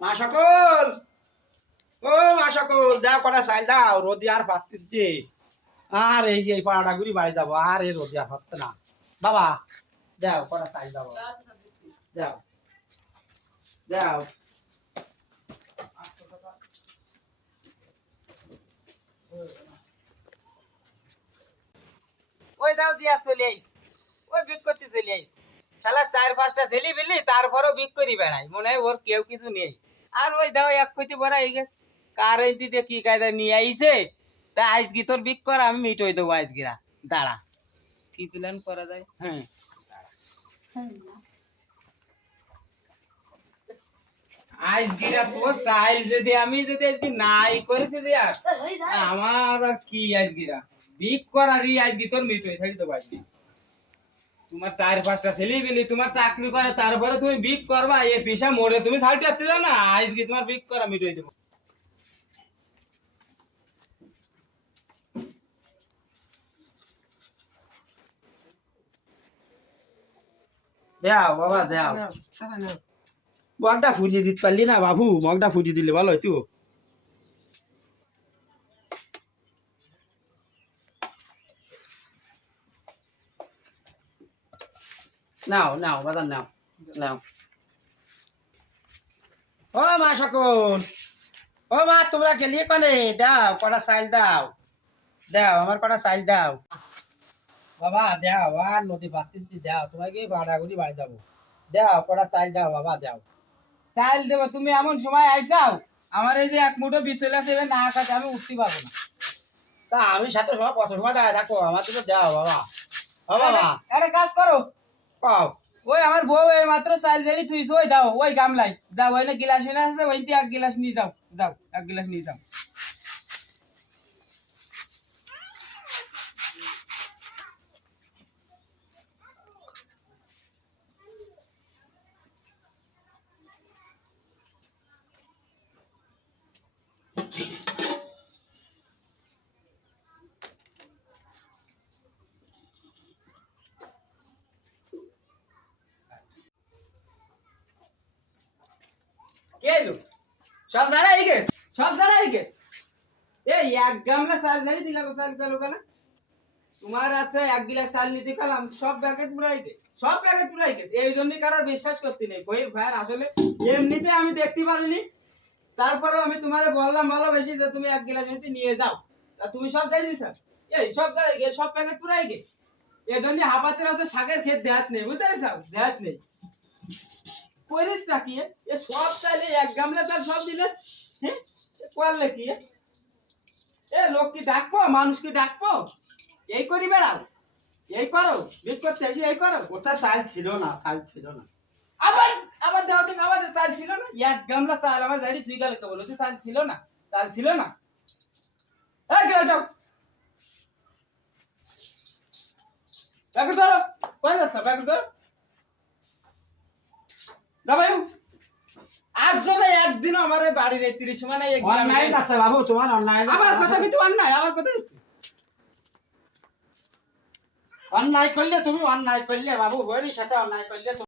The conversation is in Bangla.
মা সকল। ও মা সকল কটা দাও, রোদি আর পাচ্ছিস যে। আর এই যে পাড়াটা ঘুরি বাড়ি যাব, আর এই রোদি আর না। বাবা কটা দাও। ওই দাও, দিয়া চলে আইস। ওই বিক করতে চলে আইস। শালা চার পাঁচটা ছেলে বিলি, তারপরও বিক করি বেড়াই। মনে হয় ওর কেউ কিছু নেই। আর ওই দাও এক কইতে বড় হয়ে গেছে। কার এই দিতে কি কায়দা নিয়ে আইছে? তা আজকে তোর বিক কর আমি মিট হয়ে দেবো আজগিরা দাঁড়া। কি প্ল্যান করা যায়? হ্যাঁ। আজগিরা তো সাইল যদি আমি যদি আজকে নাই করেছে যে আর আমার আর কি আজগিরা বিক করারই আজকে তোর মিট হয়ে সাইড তো বাজবে তোমার চার পাঁচটা ছেলে পেলি তোমার চাকরি করে তারপরে তুমি বিক করবা এ পেশা মরে তুমি সাইড আসতে যাও না আজকে তোমার বিক করা মিট হয়ে দেবো বাবা দাও মগটা ফুটিয়ে দিতে পারলি না বাবু মগটা ফুটিয়ে দিলে ভালো হইতো। নাও নাও, বাদাম নাও নাও। ও মা সকল ও মা, তোমরা গেলি কনে দাও, কটা চাইল দাও দাও, আমার কটা চাইল দাও। বাবা, দাও, আর নদী বাতিস দাও, তোমাকে ভাড়াগুড়ি বাড়ি যাব দাও, কটা চাইল দাও, বাবা, দাও। চাল দেবো, তুমি এমন সময় আইসাও, আমার এই যে এক মুঠো বিছলা সেবে না কাছে আমি উঠতে পারব না। তা আমি সাথে সময় কত সময় দাঁড়ায় থাকো আমার তো দাও, বাবা। বাবা। একটা কাজ করো কও ওই আমার বউ এই মাত্র চাল জেলি থুইছো, ওই দাও, ওই গামলাই যাও ওই না গিলাস আছে, ওইতে এক গিলাস নিয়ে যাও যাও, এক গিলাস নিয়ে যাও। সব সারা গেছ, সব সারা গেছ। এই এক গামলা চাল জানি দি গেল চাল গেল কেন? তোমার আছে এক গিলাস চাল নিতে গেলাম, সব প্যাকেট পুরাই সব প্যাকেট পুরাই গেছে। এই জন্যই কারোর বিশ্বাস করতে নেই। বইয়ের ভাইয়ের আসলে এমনিতে আমি দেখতে পারিনি। তারপরেও আমি তোমার বললাম ভালোবেসি যে তুমি এক গিলাস নিতে নিয়ে যাও, তা তুমি সব জানি দিছ? এই সব জানি সব প্যাকেট পুরাই গে এই জন্য হাবাতের আছে শাকের ক্ষেত দেহাত নেই, বুঝতে পারিস দেহাত নেই। করিস নাকি এ? এ সব চাইলে এক গামলা চাল সব দিলে হ্যাঁ? করলে কি? এ? লোক কি ডাকবো মানুষ কি ডাকবো? এই করি বেড়াও এই করো বিট করতে এসে এই করো। ওটা চাল ছিল না চাল ছিল না। আবার আবার দেওয়া থেকে আবার চাল ছিল না? এক গামলা চাল আমার জানি তুই গেলে তো বলো তুই চাল ছিল না চাল ছিল না। এই গেলে যাও। প্যাকেট ধরো কয় যাচ্ছ ধরো? ভাই আর একদিন আমার বাড়ি বাড়ির তিরিশ মানে অন্যায় আছে বাবু তোমার অন্যায় আমার কথা কিন্তু অন্যায়? আমার কথা অন্যায় করলে তুমি অন্যায় করলে বাবু বইয়ের সাথে অন্যায় করলে